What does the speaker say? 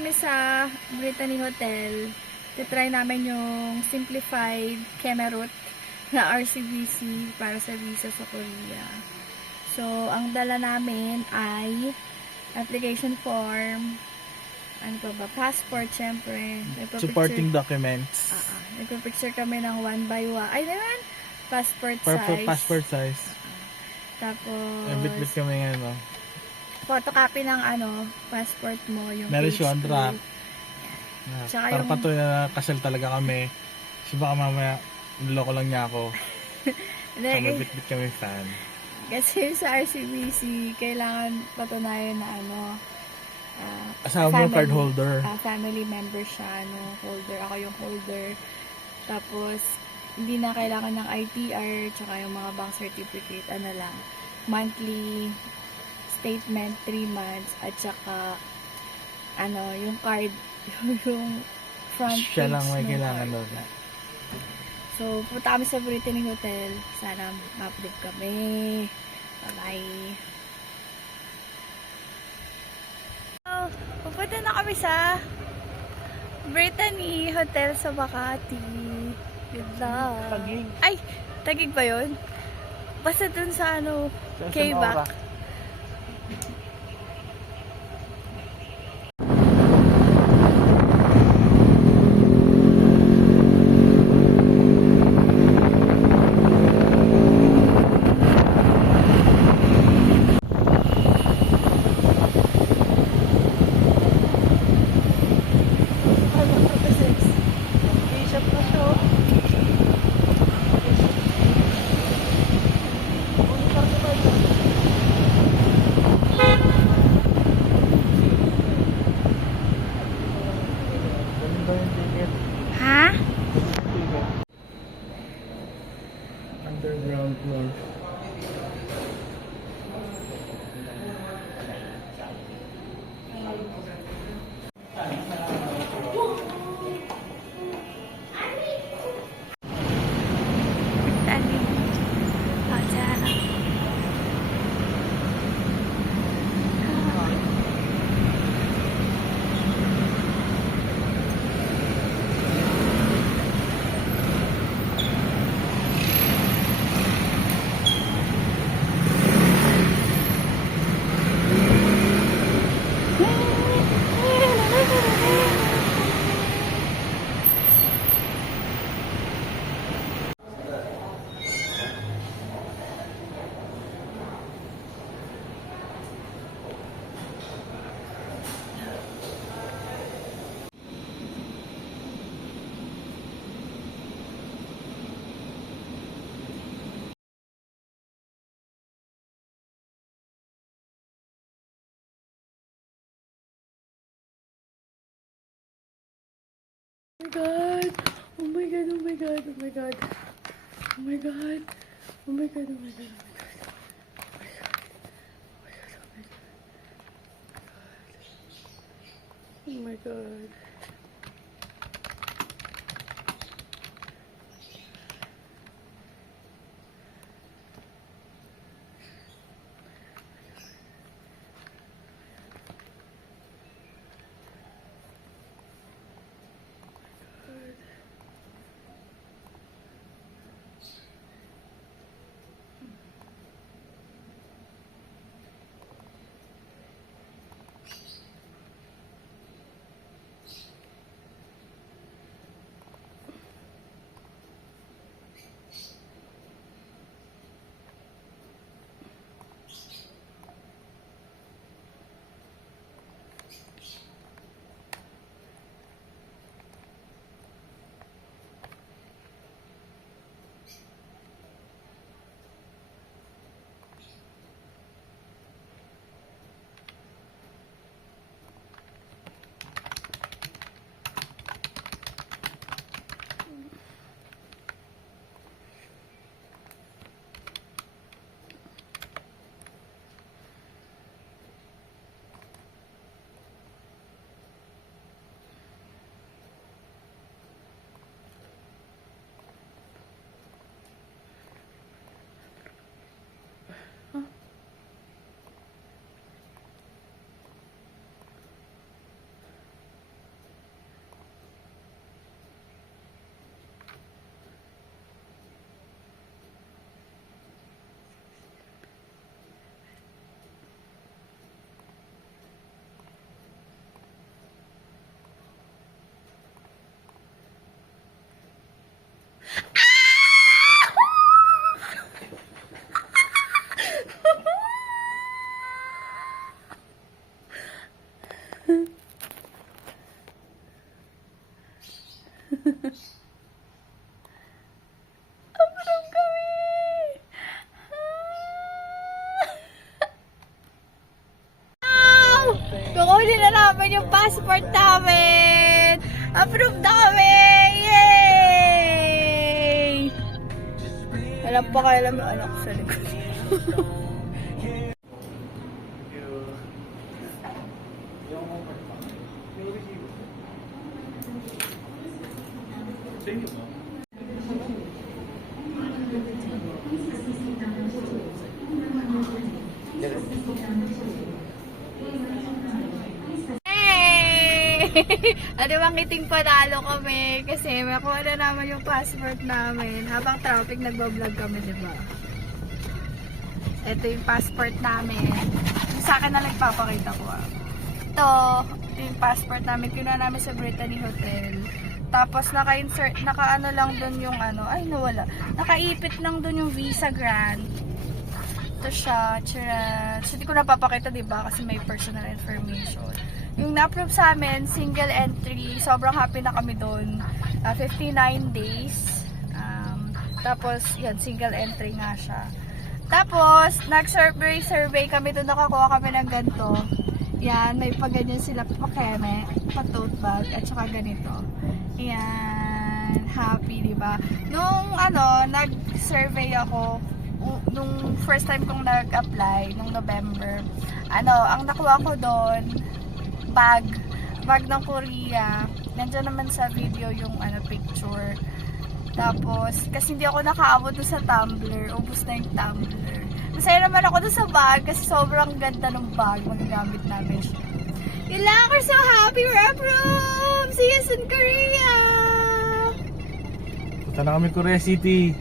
namin sa Brittany Hotel. Titry namin yung simplified Kemerut na RCBC para sa visa sa Korea. So, ang dala namin ay application form, ano pa ba, passport, syempre. Supporting documents. Nagpapicture kami ng 1 by 1. Ay, naman! Passport size. Passport size. Tapos, Bit-bit kami ngayon, no? photocopy ng passport mo, yung Meron page siya, 2. draft. Tsaka Para yung... patuloy na kasal talaga kami. Kasi baka mamaya, niloko lang niya ako. Kami bit-bit kami fan. Kasi sa RCBC, kailangan patunayan na Asawa mo card holder. Family member siya, holder. Ako yung holder. Tapos, hindi na kailangan ng ITR, tsaka yung mga bank certificate, lang, monthly statement, 3 months, at tsaka, yung card, yung front page. Siya lang may kailangan doon. So, punta kami sa Brittany Hotel. Sana ma-approve kami. Bye-bye. So, pupunta na kami sa Brittany Hotel sa Makati. Good luck. Taguig. Ay, Taguig ba yun? Basta dun sa K-Back. Ha? Underground floor. Oh my god, oh my god, oh my god. Oh my god. Oh my god, oh my god, oh my god. Oh my god. naman yung passport namin! Approve na kami! Yay! Walang pakialam yung anak ko sa likod. Ano bang ngiting panalo kami kasi makuha na naman yung passport namin habang traffic nagbablog kami, diba? Ito yung passport namin. Yung sa akin na nagpapakita ko. Ito yung passport namin. Kinuha namin sa Brittany Hotel. Tapos naka-insert, naka-ano lang dun yung ano, ay nawala. Nakaipit lang dun yung visa grant. Ito siya, tira. So, hindi ko napapakita, diba? Kasi may personal information. Yung na-approve sa amin, single entry. Sobrang happy na kami doon. 59 days. Tapos, yan, single entry nga siya. Tapos, nag-survey kami doon. Nakakuha kami ng ganito. Yan, may pag-ganyan sila pakeme, pa-tote bag, at saka ganito. Yan, happy, diba? Nung, nag-survey ako, nung first time kong nag-apply, nung November, ang nakuha ko doon, bag ng Korea. Nandiyan naman sa video yung picture. Tapos, kasi hindi ako nakaabot doon sa tumbler, ubos na yung tumbler. Masaya naman ako doon sa bag kasi sobrang ganda ng bag, magagamit namin siya. Yun lang, we're so happy, we're approved! See us in Korea! Punta na kami Korea City.